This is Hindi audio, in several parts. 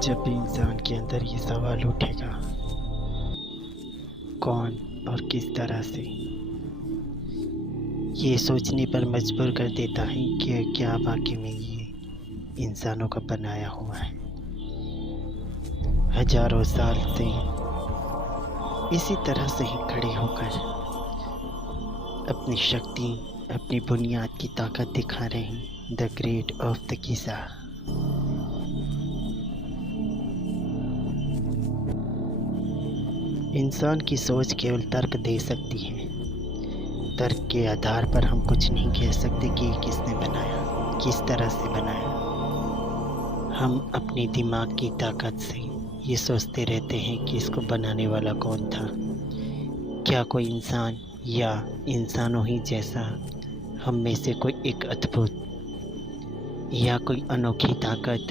जब भी इंसान के अंदर ये सवाल उठेगा, कौन और किस तरह से, ये सोचने पर मजबूर कर देता है कि क्या वाकई में ये इंसानों का बनाया हुआ है। हजारों साल से इसी तरह से ही खड़े होकर अपनी शक्ति, अपनी बुनियाद की ताकत दिखा रहे हैं the great of the Giza. इंसान की सोच केवल तर्क दे सकती है। तर्क के आधार पर हम कुछ नहीं कह सकते कि किसने बनाया, किस तरह से बनाया। हम अपने दिमाग की ताकत से ये सोचते रहते हैं कि इसको बनाने वाला कौन था। क्या कोई इंसान या इंसानों ही जैसा हम में से कोई एक अद्भुत या कोई अनोखी ताकत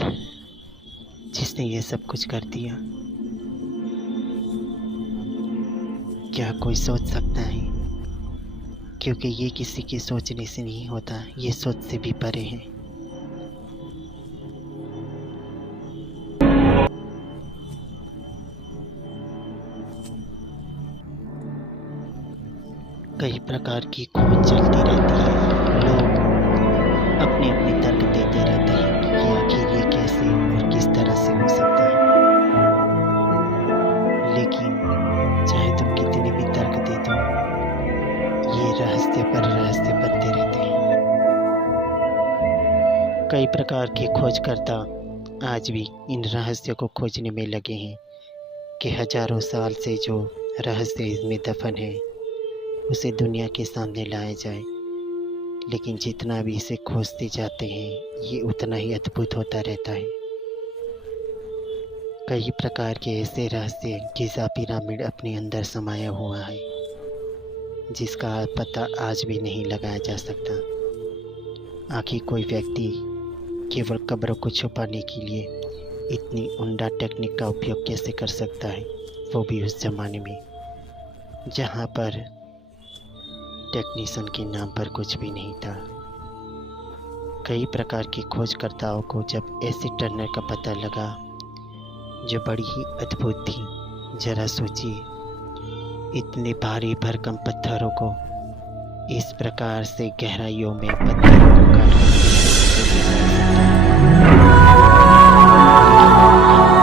जिसने ये सब कुछ कर दिया। क्या कोई सोच सकता है? क्योंकि ये किसी के सोचने से नहीं होता, ये सोच से भी परे है। कई प्रकार की खोज चलती रहती है। लोग अपने अपने तर्क देते रहते हैं कि आखिर ये कैसे और किस तरह से हो सकता है। लेकिन चाहे तुम कितने भी तर्क दे दो, ये रहस्य पर रहस्य बनते रहते हैं। कई प्रकार के खोजकर्ता आज भी इन रहस्यों को खोजने में लगे हैं कि हजारों साल से जो रहस्य इसमें दफन है उसे दुनिया के सामने लाया जाए। लेकिन जितना भी इसे खोजते जाते हैं, ये उतना ही अद्भुत होता रहता है। कई प्रकार के ऐसे रहस्य गीज़ा पिरामिड अपने अंदर समाया हुआ है, जिसका पता आज भी नहीं लगाया जा सकता। आखिर कोई व्यक्ति केवल कब्रों को छुपाने के लिए इतनी उम्दा टेक्निक का उपयोग कैसे कर सकता है, वो भी उस ज़माने में जहाँ पर टेक्नीशियन के नाम पर कुछ भी नहीं था। कई प्रकार के खोजकर्ताओं को जब एसिड टनल का पता लगा, जो बड़ी ही अद्भुत थी। जरा सोचिए, इतने भारी भरकम पत्थरों को इस प्रकार से गहराइयों में पत्थरों को काटकर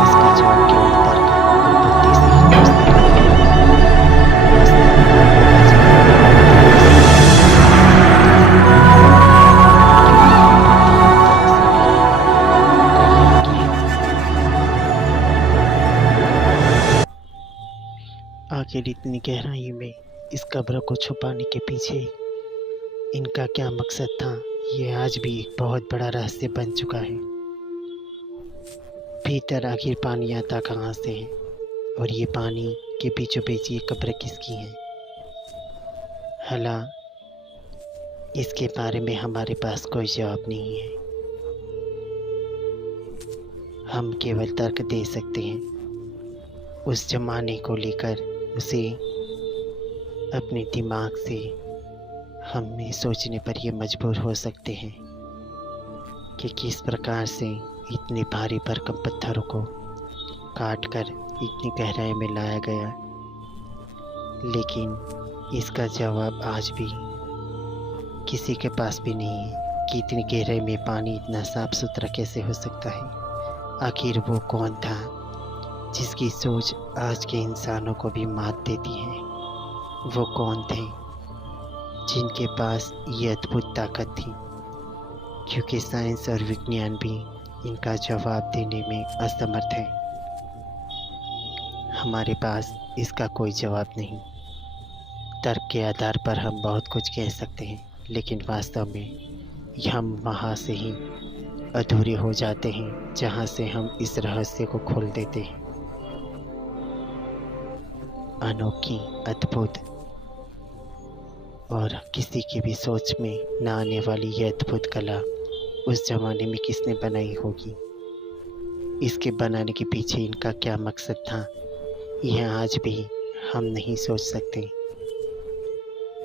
इसका जवाब केवल तर्क और बुद्धि से ही हो सकता है। आखिर इतनी गहराई में इस कब्र को छुपाने के पीछे इनका क्या मकसद था, ये आज भी एक बहुत बड़ा रहस्य बन चुका है। भीतर आखिर पानी आता कहाँ से है, और ये पानी के बीचों बीच ये कब्र किसकी है? हालां इसके बारे में हमारे पास कोई जवाब नहीं है। हम केवल तर्क दे सकते हैं। उस जमाने को लेकर उसे अपने दिमाग से हमें सोचने पर ये मजबूर हो सकते हैं कि किस प्रकार से इतने भारी भरकम पत्थरों को काटकर इतनी गहराई में लाया गया। लेकिन इसका जवाब आज भी किसी के पास भी नहीं है कि इतनी गहराई में पानी इतना साफ सुथरा कैसे हो सकता है। आखिर वो कौन था जिसकी सोच आज के इंसानों को भी मात देती है? वो कौन थे जिनके पास ये अद्भुत ताकत थी? क्योंकि साइंस और विज्ञान भी इनका जवाब देने में असमर्थ है। हमारे पास इसका कोई जवाब नहीं। तर्क के आधार पर हम बहुत कुछ कह सकते हैं, लेकिन वास्तव में हम वहाँ से ही अधूरे हो जाते हैं जहाँ से हम इस रहस्य को खोल देते हैं। अनोखी, अद्भुत और किसी की भी सोच में न आने वाली यह अद्भुत कला उस ज़माने में किसने बनाई होगी? इसके बनाने के पीछे इनका क्या मकसद था, यह आज भी हम नहीं सोच सकते।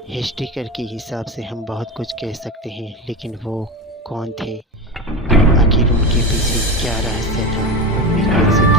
हिस्ट्रिकर के हिसाब से हम बहुत कुछ कह सकते हैं, लेकिन वो कौन थे, आखिर उनके पीछे क्या रहस्य था, मेरे मन से